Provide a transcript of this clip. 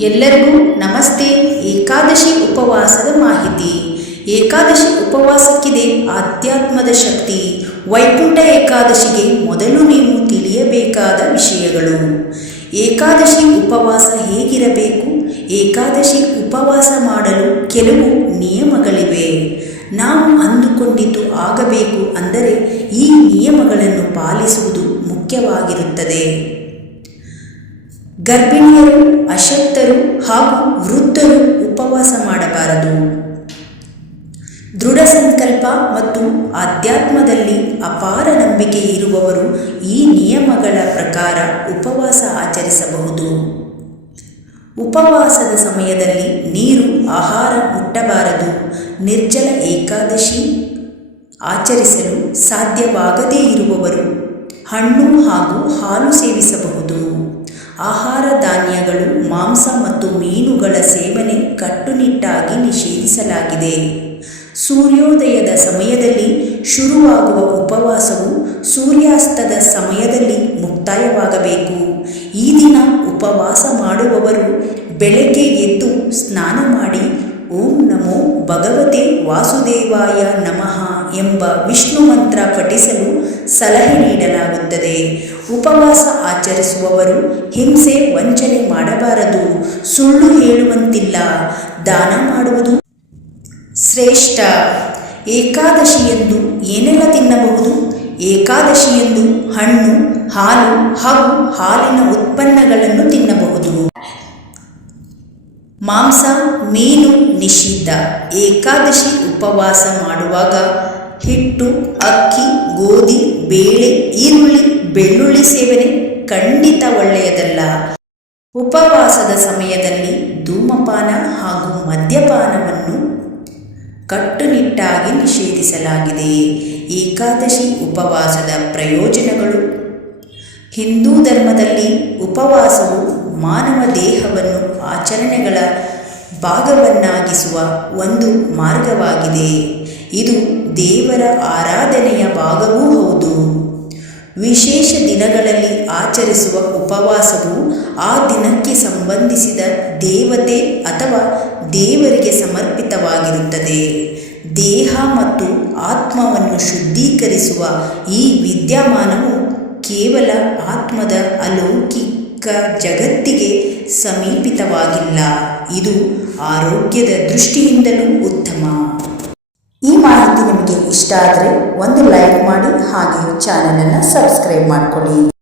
ಎಲ್ಲರಿಗೂ ನಮಸ್ತೆ. ಏಕಾದಶಿ ಉಪವಾಸದ ಮಾಹಿತಿ. ಏಕಾದಶಿ ಉಪವಾಸಕ್ಕಿದೆ ಆಧ್ಯಾತ್ಮದ ಶಕ್ತಿ. ವೈಕುಂಠ ಏಕಾದಶಿಗೆ ಮೊದಲು ನೀವು ತಿಳಿಯಬೇಕಾದ ವಿಷಯಗಳು. ಏಕಾದಶಿ ಉಪವಾಸ ಹೇಗಿರಬೇಕು? ಏಕಾದಶಿ ಉಪವಾಸ ಮಾಡಲು ಕೆಲವು ನಿಯಮಗಳಿವೆ. ನಾವು ಅಂದುಕೊಂಡಿದ್ದು ಆಗಬೇಕು ಅಂದರೆ ಈ ನಿಯಮಗಳನ್ನು ಪಾಲಿಸುವುದು ಮುಖ್ಯವಾಗಿರುತ್ತದೆ. ಗರ್ಭಿಣಿಯರು, ಅಶಕ್ತರು ಹಾಗೂ ವೃದ್ಧರು ಉಪವಾಸ ಮಾಡಬಾರದು. ದೃಢ ಸಂಕಲ್ಪ ಮತ್ತು ಆಧ್ಯಾತ್ಮದಲ್ಲಿ ಅಪಾರ ನಂಬಿಕೆ ಇರುವವರು ಈ ನಿಯಮಗಳ ಪ್ರಕಾರ ಉಪವಾಸ ಆಚರಿಸಬಹುದು. ಉಪವಾಸದ ಸಮಯದಲ್ಲಿ ನೀರು, ಆಹಾರ ಮುಟ್ಟಬಾರದು. ನಿರ್ಜಲ ಏಕಾದಶಿ ಆಚರಿಸಲು ಸಾಧ್ಯವಾಗದೇ ಇರುವವರು ಹಣ್ಣು ಹಾಗೂ ಹಾಲು ಸೇವಿಸಬಹುದು. ಆಹಾರ ಧಾನ್ಯಗಳು ಮಾಂಸ ಮತ್ತು ಮೀನುಗಳ ಸೇವನೆ ಕಟ್ಟುನಿಟ್ಟಾಗಿ ನಿಷೇಧಿಸಲಾಗಿದೆ. ಸೂರ್ಯೋದಯದ ಸಮಯದಲ್ಲಿ ಶುರುವಾಗುವ ಉಪವಾಸವು ಸೂರ್ಯಾಸ್ತದ ಸಮಯದಲ್ಲಿ ಮುಕ್ತಾಯವಾಗಬೇಕು. ಈ ದಿನ ಉಪವಾಸ ಮಾಡುವವರು ಬೆಳಗ್ಗೆ ಎದ್ದು ಸ್ನಾನ ಮಾಡಿ, ಓಂ ನಮೋ ಭಗವತೆ ವಾಸುದೇವಾಯ ನಮಃ ಎಂಬ ವಿಷ್ಣು ಮಂತ್ರ ಪಠಿಸಲು ಸಲಹೆ ನೀಡಲಾಗುತ್ತದೆ. ಉಪವಾಸ ಆಚರಿಸುವವರು ಹಿಂಸೆ ವಂಚನೆ ಮಾಡಬಾರದು. ಸುಳ್ಳು ಹೇಳುವಂತಿಲ್ಲ. ದಾನ ಮಾಡುವುದು ಶ್ರೇಷ್ಠ. ಏಕಾದಶಿಯಂದು ಏನೆಲ್ಲ ತಿನ್ನಬಹುದು? ಏಕಾದಶಿಯಂದು ಹಣ್ಣು, ಹಾಲು, ಹಾಗೂ ಹಾಲಿನ ಉತ್ಪನ್ನಗಳನ್ನು ತಿನ್ನಬಹುದು. ಮಾಂಸ, ಮೀನು ನಿಷಿದ್ಧ. ಏಕಾದಶಿ ಉಪವಾಸ ಮಾಡುವಾಗ ಹಿಟ್ಟು ಬೇಳೆ, ಈರುಳ್ಳಿ, ಬೆಳ್ಳುಳ್ಳಿ ಸೇವನೆ ಖಂಡಿತ ಒಳ್ಳೆಯದಲ್ಲ. ಉಪವಾಸದ ಸಮಯದಲ್ಲಿ ಧೂಮಪಾನ ಹಾಗೂ ಮದ್ಯಪಾನವನ್ನು ಕಟ್ಟುನಿಟ್ಟಾಗಿ ನಿಷೇಧಿಸಲಾಗಿದೆ. ಏಕಾದಶಿ ಉಪವಾಸದ ಪ್ರಯೋಜನಗಳು. ಹಿಂದೂ ಧರ್ಮದಲ್ಲಿ ಉಪವಾಸವು ಮಾನವ ದೇಹವನ್ನು ಆಚರಣೆಗಳ ಭಾಗವನ್ನಾಗಿಸುವ ಒಂದು ಮಾರ್ಗವಾಗಿದೆ. ಇದು ದೇವರ ಆರಾಧನೆಯ ಭಾಗವೂ ಹೌದು. ವಿಶೇಷ ದಿನಗಳಲ್ಲಿ ಆಚರಿಸುವ ಉಪವಾಸವು ಆ ದಿನಕ್ಕೆ ಸಂಬಂಧಿಸಿದ ದೇವತೆ ಅಥವಾ ದೇವರಿಗೆ ಸಮರ್ಪಿತವಾಗಿರುತ್ತದೆ. ದೇಹ ಮತ್ತು ಆತ್ಮವನ್ನು ಶುದ್ಧೀಕರಿಸುವ ಈ ವಿದ್ಯಮಾನವು ಕೇವಲ ಆತ್ಮದ ಅಲೌಕಿಕ ಜಗತ್ತಿಗೆ ಸಮೀಪಿತವಾಗಿಲ್ಲ. ಇದು ಆರೋಗ್ಯದ ದೃಷ್ಟಿಯಿಂದಲೂ ಉತ್ತಮ. ಈ ಮಾಹಿತಿ ನಿಮಗೆ ಇಷ್ಟ ಆದರೆ ಒಂದು ಲೈಕ್ ಮಾಡಿ ಹಾಗೆ ಚಾನಲನ್ನು ಸಬ್ಸ್ಕ್ರೈಬ್ ಮಾಡಿಕೊಳ್ಳಿ.